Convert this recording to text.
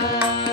Bye.